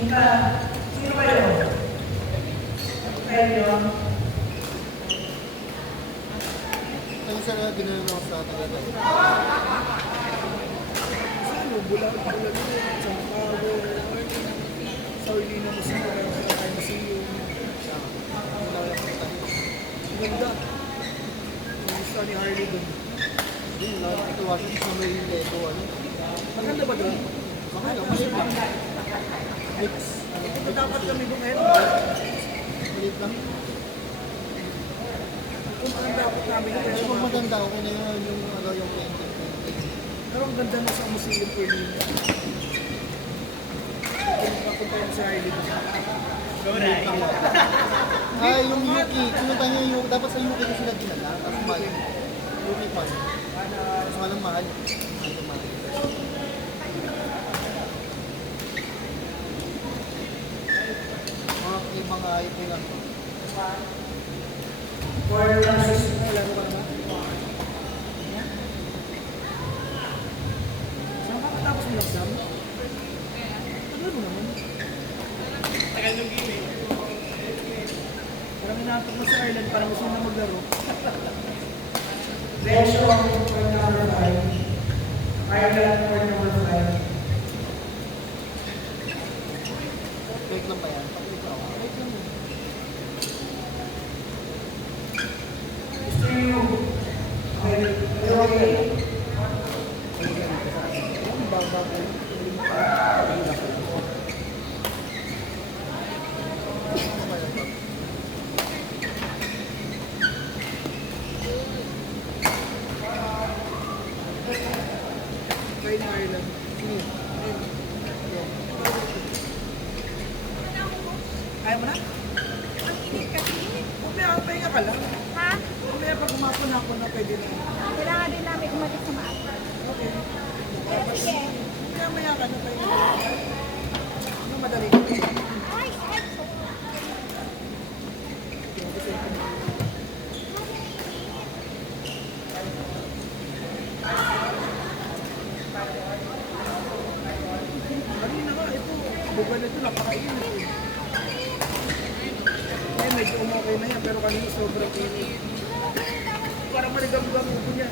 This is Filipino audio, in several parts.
Sina, sino kayo? Kayo? Ano sa kaya dinala ako sa Tagaytay? Ano, bulag-bulag yun, sa Macau, sa Orlina Museo, sa Tayo Museo. Nalala ko tayo. Ang ganda. Ang gusto ni Harley dun. Hindi, nakakatuwa siya sa may Lego, ano. Maganda ba dun? Maganda, maliit lang. Mix. Dapat kami bumahin. Maliit lang. Kung ang dapat namin Pero pero kung maganda, okay na yung ano, yung painting. pero ang ganda na sa Museo of Orlina. Kung makapunta yun sa Harley dun. Ah, yung Yuki. Pinunta niya yung, dapat sa Yuki ko sila dinala. Tapos mahal. Yuki pa. Tapos walang mahal. Ito mahal. Mga ibang ayot nila. Or Francis? Laro ka naman? Saan ka matapos ng exam? Ano mo naman? Tagal ng game. Parang inaantok mo sa Ireland, parang gusto mo na maglaro. Ratio of point number 5. Ireland point number 5. Fake lang ba yan? Fake lang. Fake lang. Gusto nyo? Okay. Are you okay? Ang baba ko. Kayo ng Ireland. Kaya mo na? Ang init kasi. Umaya, pahinga ka lang. Ha? Umaya pag umapon-hapon na pwede na. Kailangan din namin umalis sa maaga. Okay. Pero sige. Maya ka na pahinga. Ano madali? Ay, ay. Kanina nga, ito. Bugal ito, napakainit. Ngayon, medyo umokay na yan, pero kanina sobrang init. Parang maligam-gam ko niya.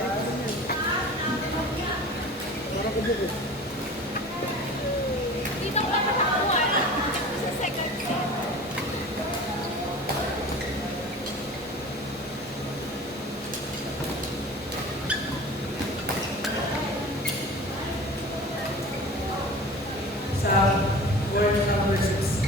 Parang kubukod. Dito ko lang makakuha. Sa second set. Sa word number 6.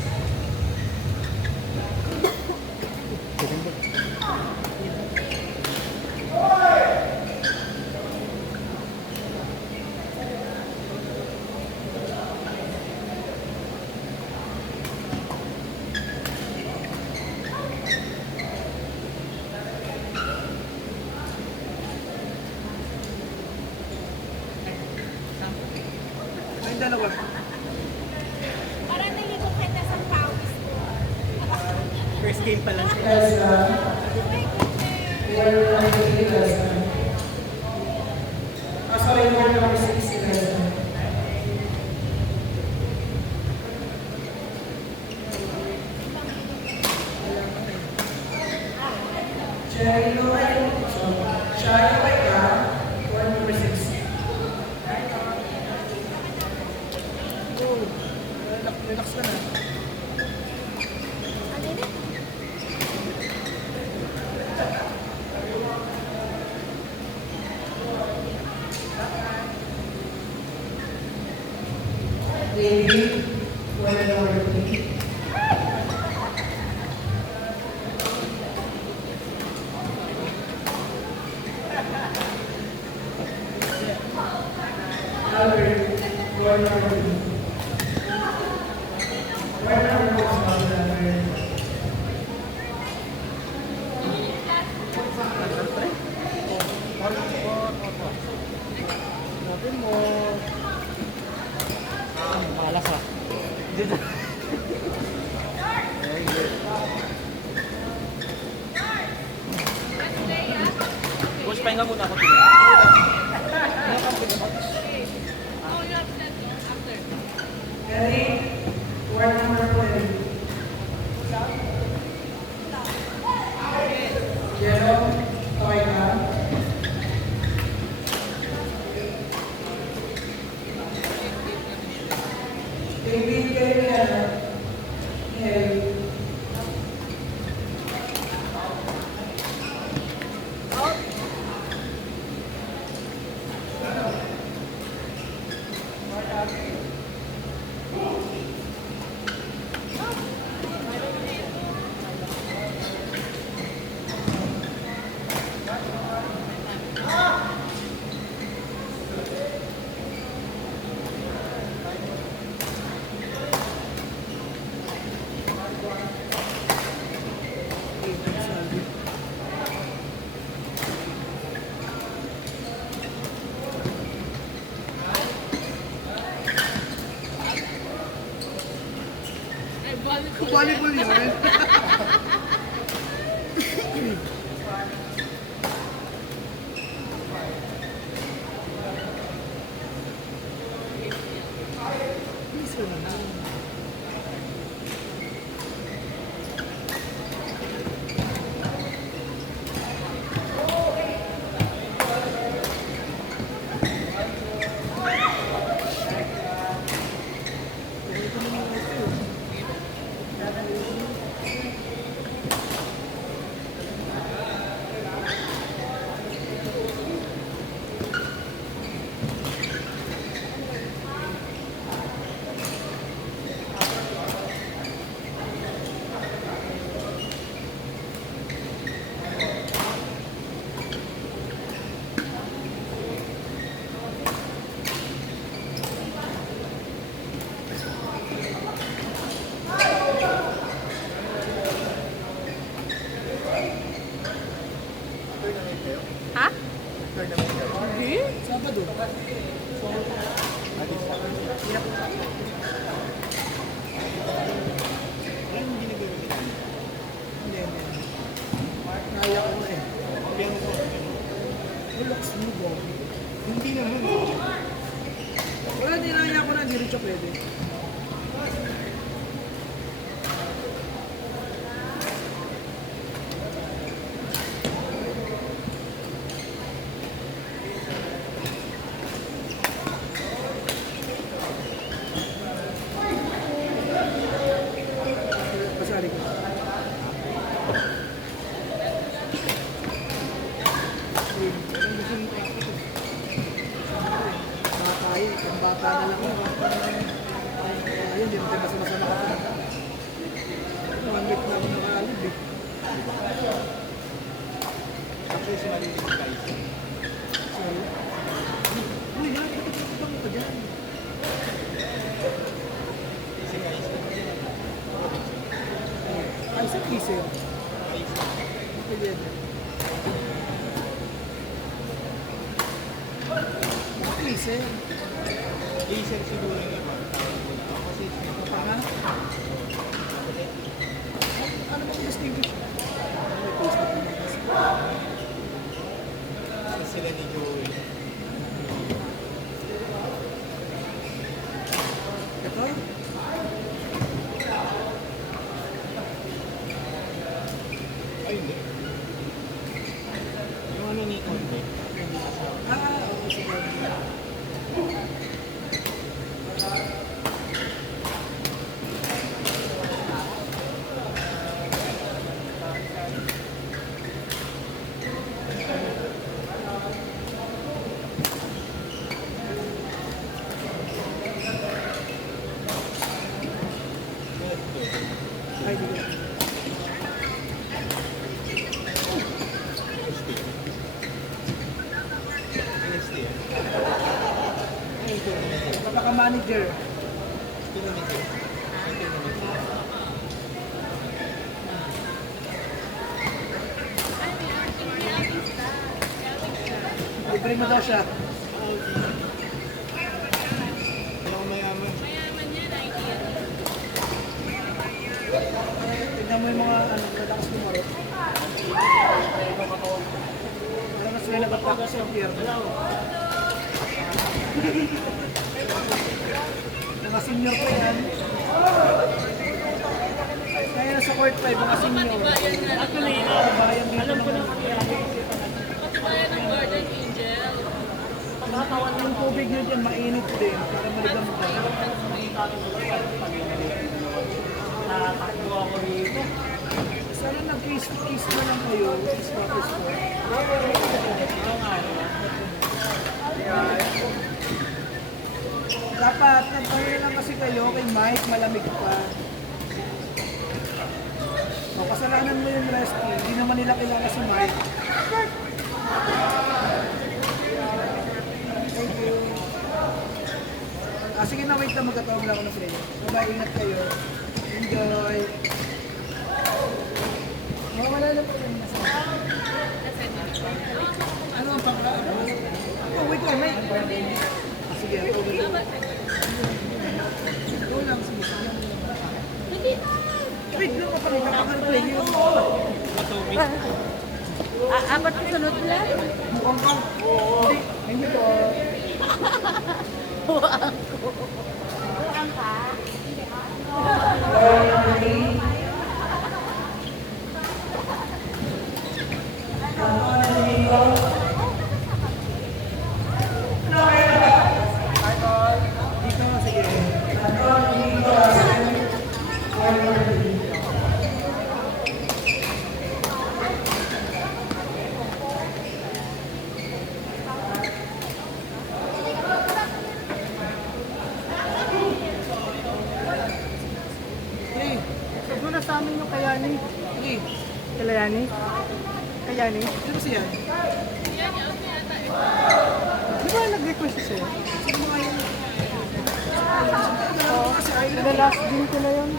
Ay, dalawa. Parang naligo ka na sa pawis ko. First game pa lang siya. Yes, My goodness. word number 3 lesson. Sorry, word number 6 lesson. Cherry, no, I don't think so. Shy away ka. Word number 6. Oh, relax ka na. Ang init. Baby, word number 3. Albert, word number 3. Word number 4. Natin mo. Malas ha. Dito. Coach, pahinga muna ako. Ready? Word number Volleyball yun. Please ka naman. Tournament kayo? Ha? Tournament kayo? Hindi. Sabado. Alis pa. Ayun, hindi nag-uwitan. Hindi. Naya ko na eh. Pero ko, Relax mo, bro. hindi naman. Wala, dinaya ko na. Hindi rin siya pwede. Pasali ko. Parang gusto yung practice eh. Bata yun, ang bata na lang yun. Ayun, hindi natin basta-basta nakapunta. 1 week na ako nakaalib eh. Actually, si Malili si Kaisa. So, uy, yan, bakit ka dyan? Si Kaisa. Ay, sa kisir. Kaisa. Ito yan. Kisir. Laser siguro yung iba. Kasi, Panga? Ano bang distinguish? May Facebook naman kasi. sila ni Joey. Ito? Ay, hindi. Yung ano ni Conte. Oo, sige. Ay, di ko. NXT yan. Ano yung tournament yun? Kapaka-manager. Tournament yun. Ang tournament yun. Libre mo daw siya. Kaya ako mayaman. Tignan mo yung mga ano, malakas lumarot. Parang mas may nagpapakas ng pierna. Mga senior pa yan. Kaya nasa court 5, mga senior. Actually, Bayan dito alam ko na naman. kaya. Patibayan ng Guardian Angel. Yung tubig nyo dyan, mainit din. Para maligam ka. Nakatakbo ako dito. Sana nag-kiss na lang kayo. Kiss practice ko. Oo nga. Dapat, nagpahinga lang kasi kayo kay Mike, malamig pa. O, kasalanan mo yung rescue. Hindi naman nila kilala si Mike. Thank you. Sige na, wait na magkatawag lang ako ng player. Bye, ingat kayo. Enjoy. Wala na po yung nasa. Ano ang pangkaan? Oh, wait lang, Mike. Sige, over. Ito lang, sige. Wait lang, kapag nakakal-play yun. Apat na sunod lang. Mukhang kang. Hindi po. Buang ka. Dito, sige. Hey, Doon na sa amin yung kayani. hey, Kalayani? Kayani? sino siya? Di ba nag-request siya? Sino mga yun? Dalawa pa kasi Island. The last din ko na yun.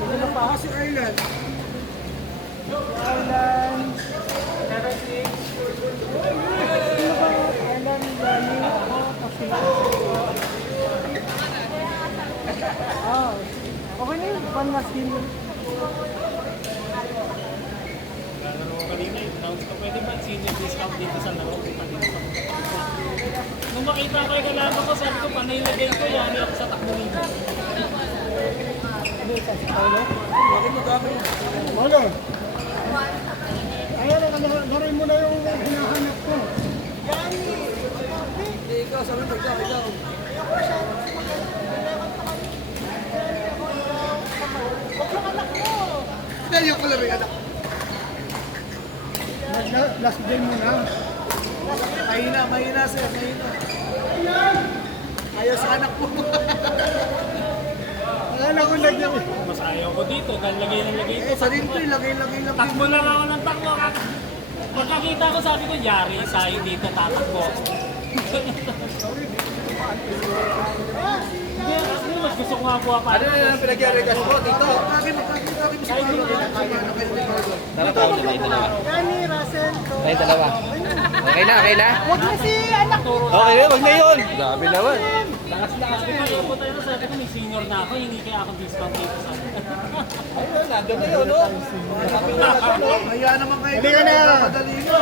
Dalawa pa kasi Island. Island. Sino ba? Island, Gani, ako, kasi. Ah, okay na yun. One last din yun. Laro ko kanina, announce ko, pwede ba senior discount dito sa laro? Nung makita ko yung kalaban ko, sabi ko, panay-lagay ko, yari ako sa takbo nito. Bakit mo gagawin? Malo. Ayan, narin mo na yung hinahanap ko. Hindi, ikaw, sabi mo, ikaw. Dahil yung kalaro yung anak. Last game mo na. Mahina sir, mahina. Ayaw sa anak mo. Akala ko lagyan. Mas ayaw ko dito, dahil lagay ng lagay ko. Eh, sa rin ko, ilagay lang. Takbo lang ako ng takbo. Pagkakita ko, sabi ko, yari sa'yo dito, tatakbo. Hindi, kasi mas gusto ko nga buha pa. Ano na yung pinag-request mo, Tito? Bakit mo si Marlon? Gani, Russell. Ay, dalawa. Okay na. Huwag na si anak ko. Okay na, wag na yun. Grabe naman. Lakas-lakas ko tayo po tayo, sabi ko, may senior na ako, hindi kaya ako discount dito sa Ayun, nandun na yun, no? Kaya naman kayo. Halika na. Madali nyo.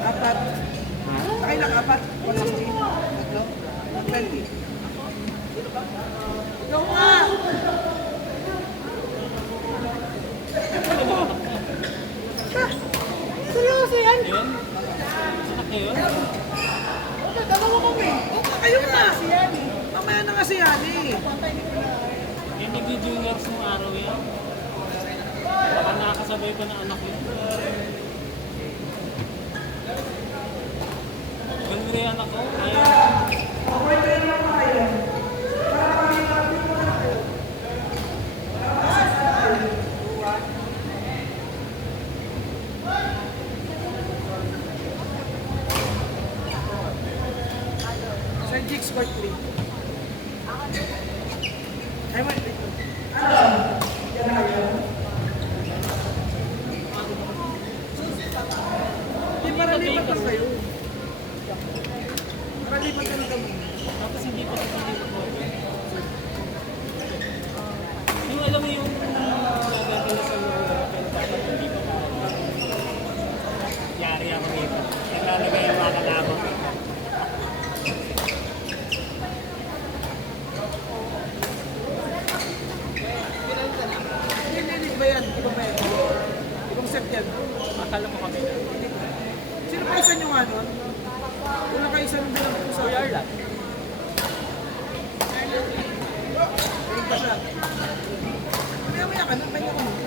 Apat. Sakay lang, apat. 160. Tatlo. 120. Ikaw nga! Seryoso yan? Yun? Anak na yun? Dalawa kami. Kayo nga. Mamaya na kasi yan eh. Yung nag-juniors nung araw yan. Baka nakakasabay pa ng anak yun. Ganun rin anak ko. Kaya Sir Jigs, court 3. Ay, wait. Hindi, para lipat lang kayo. Para lipat ka lang kami. tapos hindi pa sa pagkakita ko. Yung alam mo yung nagagala sa loob, pero dapat hindi pa pa. Yari ako dito. Naglalagay yung mga kalaban. Hindi ba yan? Iba ba yan? Ibang set yan. Akala mo kami na. Sino pa isa nyo nga nun? Wala kayo isa nung bilang po sa Yarlat. Ayun pa siya. Maya ka nun, pahinga ka nun.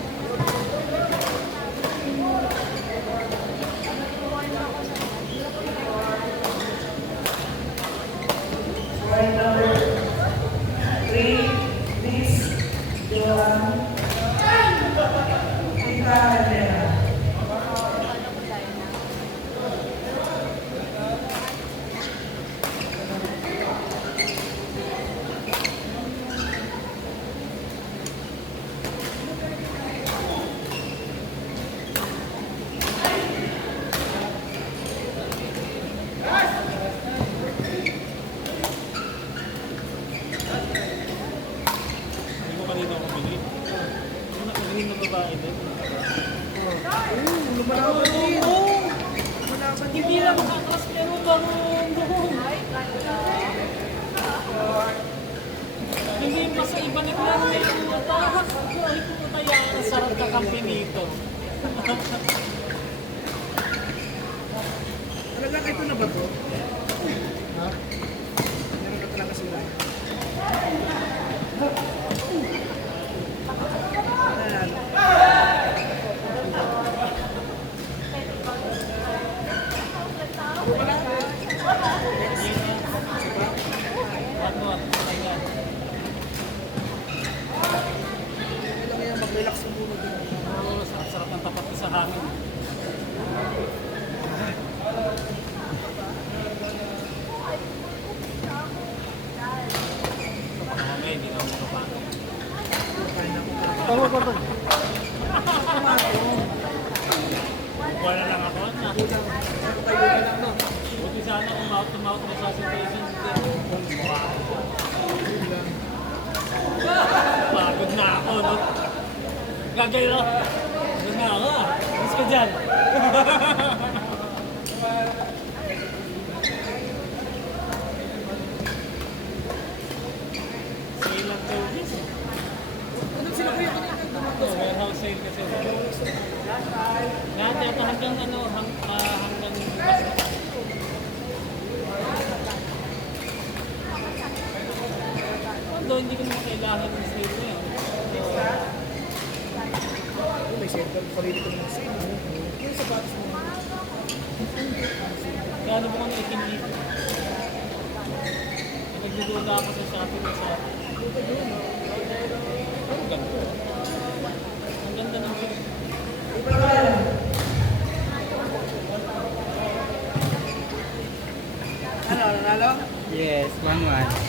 ibalik lang na yung puta. Ay, puta yan. Ang sarap kakampi nito. Talaga ito na ba to? Ha? Meron ka talaga sila. Ano? Ayan. Kailangan yan mag-relax yung muna din. Oo, sarap-sarap ng tapat sa hangin. Mamaya, hindi ka makapangin. Tawag ko to. Wala lang ako na. Tayo ka lang no. Buti sana kung mouth-to-mouth resuscitation. Pagod na ako, no? Gagayo. Pagod na ako, ah. Mas ka dyan. Sale lang daw this. Ano sila kuya kanina? Warehouse sale kasi. Lahat ito hanggang ano, hanggang bukas na. Although hindi ko naman kailangan ng sale na yun. May center. Sarili ko naman sa'yo. Yung sapatos mo. Kaya ano ba kung naikinito? Nagdudula ako sa shopping na sa... Ang ganda. Ang ganda ng view. Ano, nanalo? Yes, 1-1.